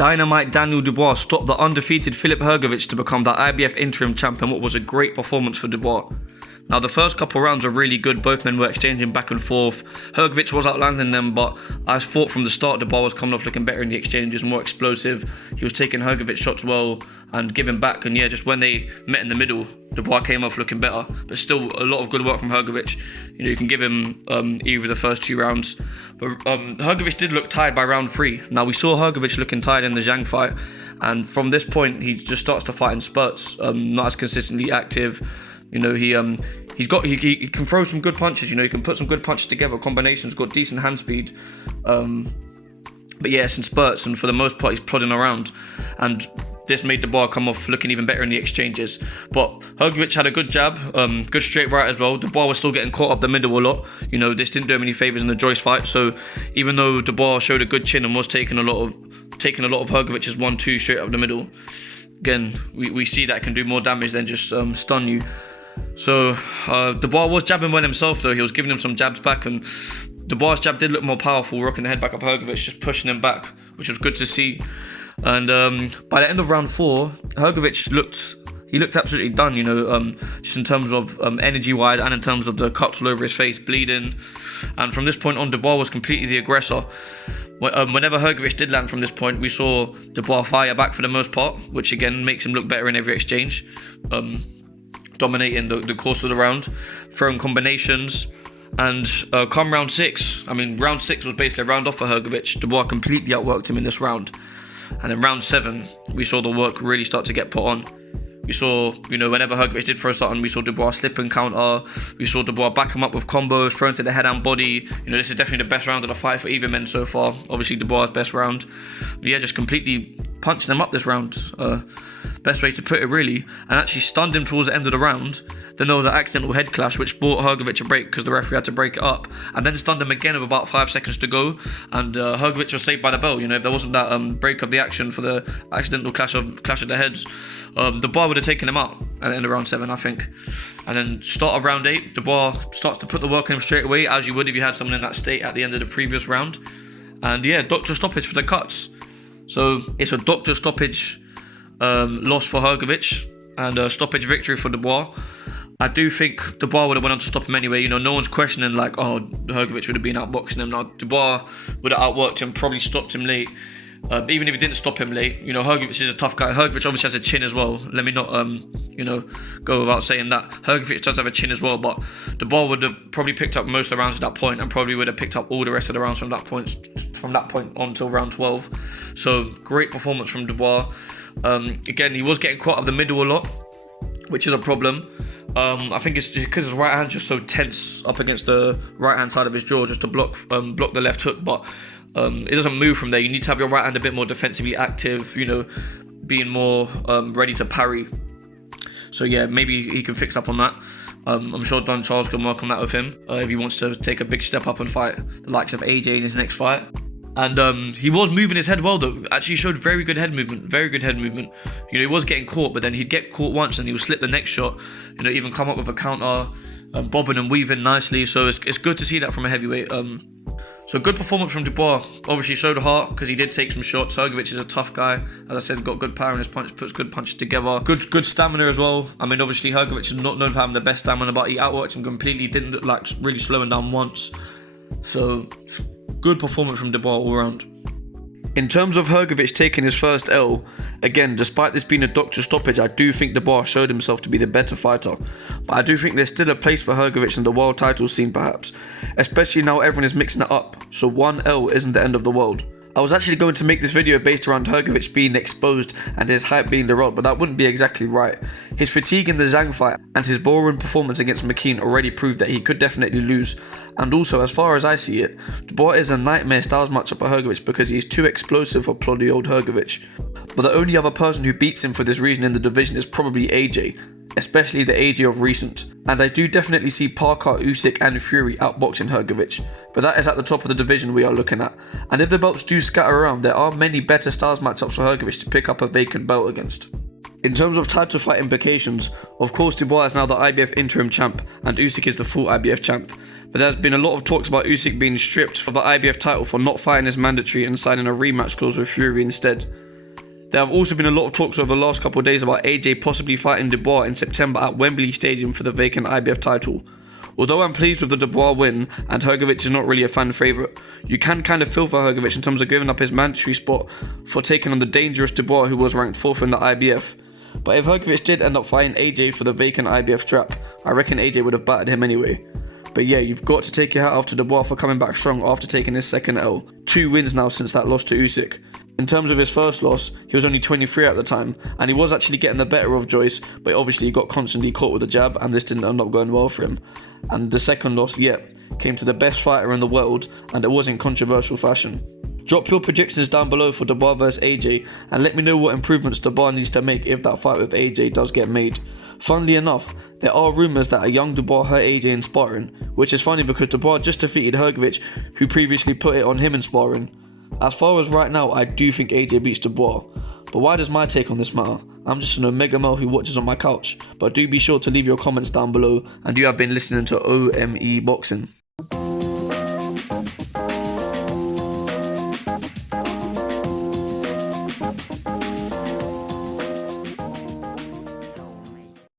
Dynamite Daniel Dubois stopped the undefeated Filip Hrgovic to become the IBF interim champ in what was a great performance for Dubois. Now, the first couple rounds were really good. Both men were exchanging back and forth. Hrgovic was outlanding them, but I thought from the start Dubois was coming off looking better in the exchanges, more explosive. He was taking Hrgovic shots well and giving back. And yeah, just when they met in the middle, Dubois came off looking better. But still, a lot of good work from Hrgovic. You know, you can give him either the first 2 rounds. But Hrgovic did look tired by round 3. Now, we saw Hrgovic looking tired in the Zhang fight. And from this point, he just starts to fight in spurts, not as consistently active. You know, he can throw some good punches. You know, he can put some good punches together. Combinations, got decent hand speed. But yeah, it's in spurts, and for the most part, he's plodding around. And this made Dubois come off looking even better in the exchanges. But Hrgovic had a good jab, good straight right as well. Dubois was still getting caught up the middle a lot. You know, this didn't do him any favours in the Joyce fight. So even though Dubois showed a good chin and was taking a lot of Hrgovic's 1-2 straight up the middle, again, we see that it can do more damage than just stun you. So Dubois was jabbing well himself though. He was giving him some jabs back, and Dubois' jab did look more powerful, rocking the head back of Hrgovic, just pushing him back, which was good to see. And by the end of round 4, Hrgovic looked absolutely done, you know, just in terms of energy-wise and in terms of the cuts all over his face, bleeding. And from this point on, Dubois was completely the aggressor. Whenever Hrgovic did land from this point, we saw Dubois fire back for the most part, which again makes him look better in every exchange. Dominating the course of the round, throwing combinations. And come round 6, I mean, round 6 was basically a round off for Hrgovic. Dubois completely outworked him in this round. And then round 7, we saw the work really start to get put on. We saw, you know, whenever Hrgovic did throw something, we saw Dubois slip and counter. We saw Dubois back him up with combos, thrown to the head and body. You know, this is definitely the best round of the fight for either men so far. Obviously, Dubois' best round. But yeah, just completely punched them up this round. Best way to put it, really. And actually stunned him towards the end of the round. Then there was an accidental head clash, which brought Hrgovic a break because the referee had to break it up. And then stunned him again with about 5 seconds to go. And Hrgovic was saved by the bell. You know, if there wasn't that break of the action for the accidental clash of the heads, Dubois would have taken him out at the end of round 7, I think. And then start of round 8, Dubois starts to put the work on him straight away, as you would if you had someone in that state at the end of the previous round. And yeah, doctor stoppage for the cuts. So it's a doctor stoppage loss for Hrgovic and a stoppage victory for Dubois. I do think Dubois would have went on to stop him anyway. You know, no one's questioning like, oh, Hrgovic would have been outboxing him. Now, Dubois would have outworked him, probably stopped him late. Even if he didn't stop him late, you know, Hrgovic is a tough guy. Hrgovic obviously has a chin as well. Let me not, you know, go without saying that. Hrgovic does have a chin as well, but Dubois would have probably picked up most of the rounds at that point and probably would have picked up all the rest of the rounds from that point on till round 12. So, great performance from Dubois. Again, he was getting caught up the middle a lot, which is a problem. I think it's just because his right hand's just so tense up against the right hand side of his jaw just to block the left hook, but it doesn't move from there. You need to have your right hand a bit more defensively active, you know, being more ready to parry. So yeah, maybe he can fix up on that. I'm sure Don Charles can work on that with him if he wants to take a big step up and fight the likes of AJ in his next fight. And he was moving his head well though. Actually showed very good head movement. You know, he was getting caught, but then he'd get caught once and he would slip the next shot. You know, even come up with a counter, bobbing and weaving nicely. So it's good to see that from a heavyweight. So good performance from Dubois. Obviously showed heart because he did take some shots. Hrgovic is a tough guy. As I said, got good power in his punch, puts good punches together. Good stamina as well. I mean, obviously Hrgovic is not known for having the best stamina, but he outworked him completely. Didn't look like really slowing down once. So good performance from Dubois all around. In terms of Hrgovic taking his first L, again, despite this being a doctor stoppage, I do think Dubois showed himself to be the better fighter. But I do think there's still a place for Hrgovic in the world title scene perhaps, especially now everyone is mixing it up, so 1 L isn't the end of the world. I was actually going to make this video based around Hrgovic being exposed and his hype being derailed, but that wouldn't be exactly right. His fatigue in the Zhang fight and his ballroom performance against McKean already proved that he could definitely lose. And also, as far as I see it, Dubois is a nightmare styles matchup for Hrgovic because he is too explosive for ploddy old Hrgovic. But the only other person who beats him for this reason in the division is probably AJ, especially the AJ of recent. And I do definitely see Parker, Usyk and Fury outboxing Hrgovic, but that is at the top of the division we are looking at. And if the belts do scatter around, there are many better styles matchups for Hrgovic to pick up a vacant belt against. In terms of title fight implications, of course Dubois is now the IBF interim champ and Usyk is the full IBF champ. But there's been a lot of talks about Usyk being stripped of the IBF title for not fighting as mandatory and signing a rematch clause with Fury instead. There have also been a lot of talks over the last couple of days about AJ possibly fighting Dubois in September at Wembley Stadium for the vacant IBF title. Although I'm pleased with the Dubois win, and Hrgovic is not really a fan favourite, you can kind of feel for Hrgovic in terms of giving up his mandatory spot for taking on the dangerous Dubois, who was ranked 4th in the IBF. But if Hrgovic did end up fighting AJ for the vacant IBF strap, I reckon AJ would have battered him anyway. But yeah, you've got to take your hat off to Dubois for coming back strong after taking his second L. 2 wins now since that loss to Usyk. In terms of his first loss, he was only 23 at the time, and he was actually getting the better of Joyce, but obviously he got constantly caught with the jab, and this didn't end up going well for him. And the second loss, came to the best fighter in the world, and it was in controversial fashion. Drop your predictions down below for Dubois vs AJ, and let me know what improvements Dubois needs to make if that fight with AJ does get made. Funnily enough, there are rumours that a young Dubois hurt AJ in sparring, which is funny because Dubois just defeated Hrgovic, who previously put it on him in sparring. As far as right now, I do think AJ beats Dubois. But why does my take on this matter? I'm just an Omega male who watches on my couch. But do be sure to leave your comments down below, and you have been listening to O.M.E Boxing.